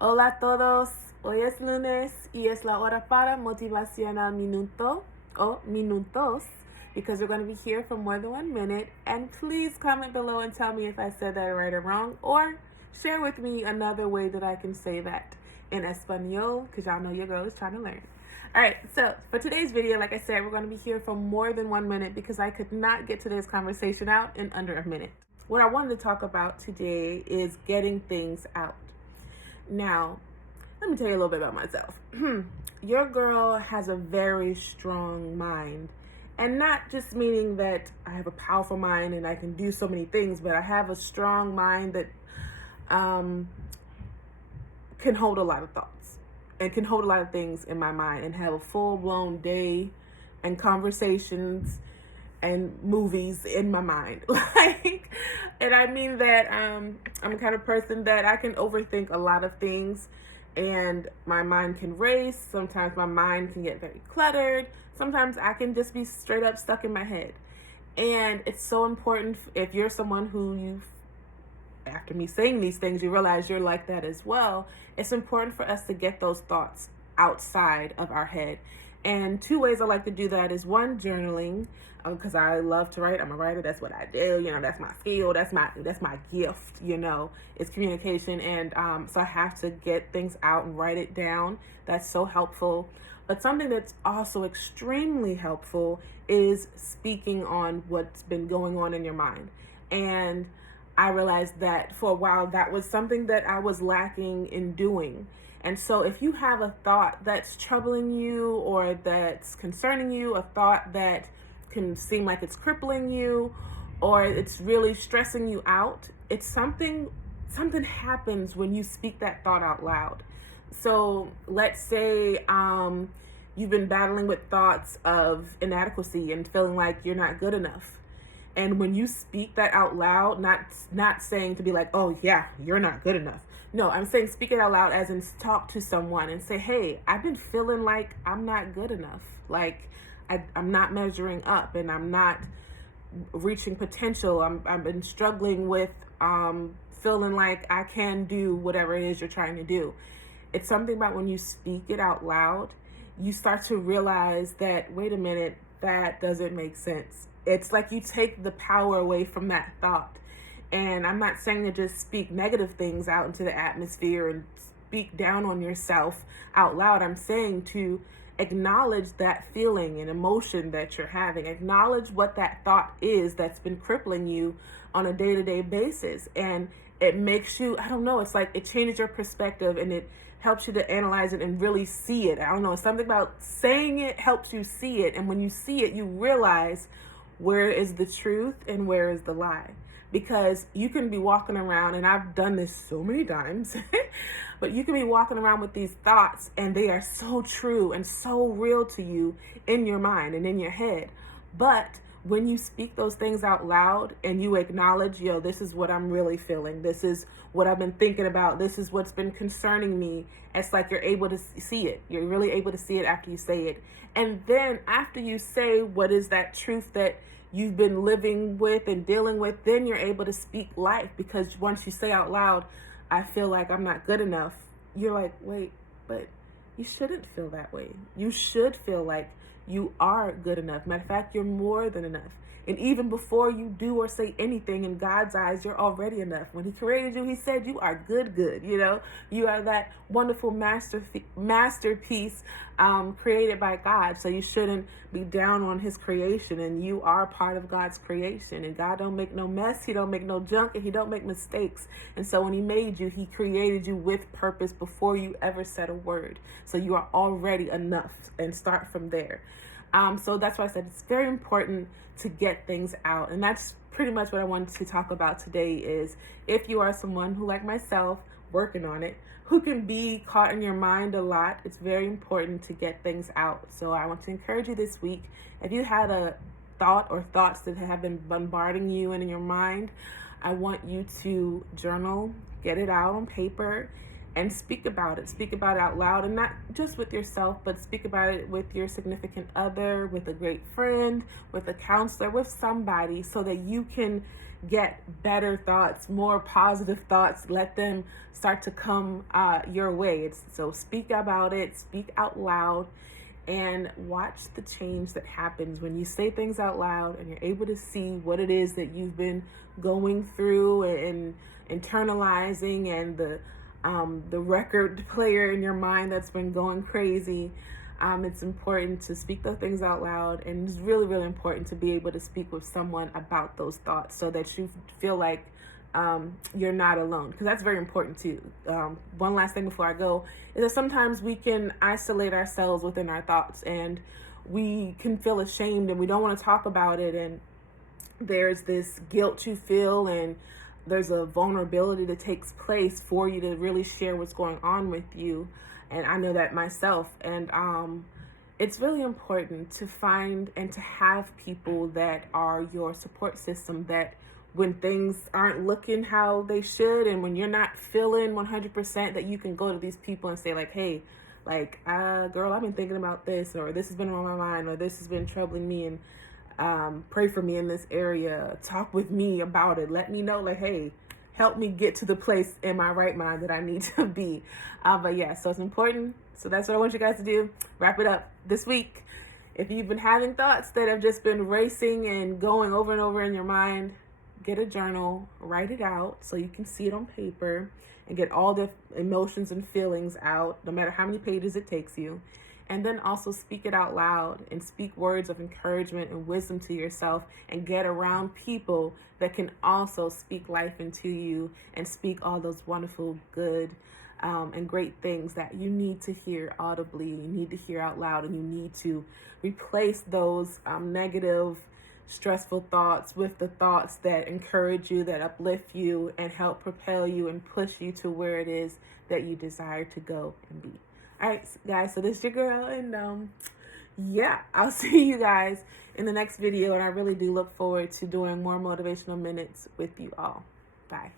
Hola a todos, hoy es lunes y es la hora para Motivational Minuto o Minutos because we're going to be here for more than 1 minute. And please comment below and tell me if I said that right or wrong, or share with me another way that I can say that in Espanol because y'all know your girl is trying to learn. All right, so for today's video, like I said, we're going to be here for more than 1 minute because I could not get today's conversation out in under a minute. What I wanted to talk about today is getting things out. Now, let me tell you a little bit about myself. Your girl has a very strong mind. And not just meaning that I have a powerful mind and I can do so many things, but I have a strong mind that can hold a lot of thoughts and can hold a lot of things in my mind and have a full-blown day and conversations and movies in my mind. And I mean that I'm the kind of person that I can overthink a lot of things and my mind can race. Sometimes my mind can get very cluttered. Sometimes I can just be straight up stuck in my head. And it's so important if you're someone who after me saying these things, you realize you're like that as well. It's important for us to get those thoughts outside of our head. And two ways I like to do that is one, journaling, because I love to write. I'm a writer. That's what I do. That's my skill. That's my gift. It's communication. And so I have to get things out and write it down. That's so helpful. But something that's also extremely helpful is speaking on what's been going on in your mind. And I realized that for a while that was something that I was lacking in doing. And so if you have a thought that's troubling you or that's concerning you, a thought that can seem like it's crippling you or it's really stressing you out, it's something happens when you speak that thought out loud. So let's say you've been battling with thoughts of inadequacy and feeling like you're not good enough. And when you speak that out loud, not saying to be like, oh yeah, you're not good enough. No, I'm saying speak it out loud as in talk to someone and say, hey, I've been feeling like I'm not good enough. Like I'm not measuring up and I'm not reaching potential. I've been struggling with feeling like I can do whatever it is you're trying to do. It's something about when you speak it out loud, you start to realize that, wait a minute, that doesn't make sense. It's like you take the power away from that thought. And I'm not saying to just speak negative things out into the atmosphere and speak down on yourself out loud. I'm saying to acknowledge that feeling and emotion that you're having. Acknowledge what that thought is that's been crippling you on a day-to-day basis. And it makes you, I don't know, it's like it changes your perspective and it helps you to analyze it and really see it. I don't know, something about saying it helps you see it. And when you see it, you realize where is the truth and where is the lie. Because you can be walking around, and I've done this so many times, but you can be walking around with these thoughts and they are so true and so real to you in your mind and in your head. But when you speak those things out loud and you acknowledge, this is what I'm really feeling. This is what I've been thinking about. This is what's been concerning me. It's like you're able to see it. You're really able to see it after you say it. And then after you say what is that truth that you've been living with and dealing with, then you're able to speak life. Because once you say out loud, I feel like I'm not good enough, you're like, wait, but you shouldn't feel that way. You should feel like you are good enough. Matter of fact, you're more than enough. And even before you do or say anything, in God's eyes, you're already enough. When he created you, he said you are good. You are that wonderful masterpiece created by God. So you shouldn't be down on his creation, and you are part of God's creation. And God don't make no mess. He don't make no junk, and he don't make mistakes. And so when he made you, he created you with purpose before you ever said a word. So you are already enough, and start from there. So that's why I said it's very important to get things out. And that's pretty much what I wanted to talk about today is if you are someone who, like myself, working on it, who can be caught in your mind a lot, it's very important to get things out. So I want to encourage you this week, if you had a thought or thoughts that have been bombarding you and in your mind, I want you to journal, get it out on paper, and speak about it. Speak about it out loud, and not just with yourself, but speak about it with your significant other, with a great friend, with a counselor, with somebody, so that you can get better thoughts, more positive thoughts. Let them start to come your way. So speak about it, speak out loud, and watch the change that happens when you say things out loud and you're able to see what it is that you've been going through and internalizing, and the record player in your mind that's been going crazy. It's important to speak those things out loud, and it's really, really important to be able to speak with someone about those thoughts so that you feel like you're not alone, because that's very important too. One last thing before I go is that sometimes we can isolate ourselves within our thoughts, and we can feel ashamed and we don't want to talk about it, and there's this guilt you feel, and there's a vulnerability that takes place for you to really share what's going on with you. And I know that myself. And it's really important to find and to have people that are your support system, that when things aren't looking how they should, and when you're not feeling 100%, that you can go to these people and say like, hey, like, girl, I've been thinking about this, or this has been on my mind, or this has been troubling me, and pray for me in this area. Talk with me about it. Let me know, like, hey, help me get to the place in my right mind that I need to be. But yeah, so it's important. So that's what I want you guys to do. Wrap it up this week. If you've been having thoughts that have just been racing and going over and over in your mind, get a journal, write it out so you can see it on paper and get all the emotions and feelings out, no matter how many pages it takes you. And then also speak it out loud and speak words of encouragement and wisdom to yourself, and get around people that can also speak life into you and speak all those wonderful, good, and great things that you need to hear audibly, you need to hear out loud, and you need to replace those negative, stressful thoughts with the thoughts that encourage you, that uplift you, and help propel you and push you to where it is that you desire to go and be. All right, guys, so this is your girl, and yeah, I'll see you guys in the next video, and I really do look forward to doing more motivational minutes with you all. Bye.